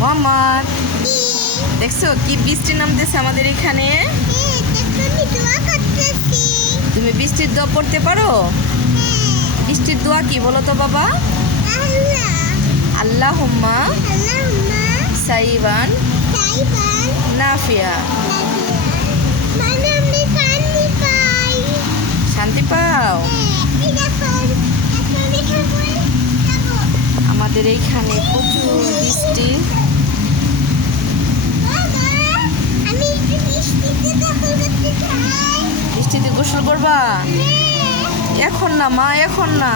মোহাম্মদ, দেখছো কি বৃষ্টি নামতেছে আমাদের এখানে? তুমি বৃষ্টির দোয়া পড়তে পারো? বৃষ্টির দোয়া কি বলো তো বাবা? আল্লাহুম্মা সাইবান নাফিয়া। শান্তি পাও? আমাদের এইখানে প্রচুর বৃষ্টি। বৃষ্টিতে গোসল করবা? এখন না মা, এখন না।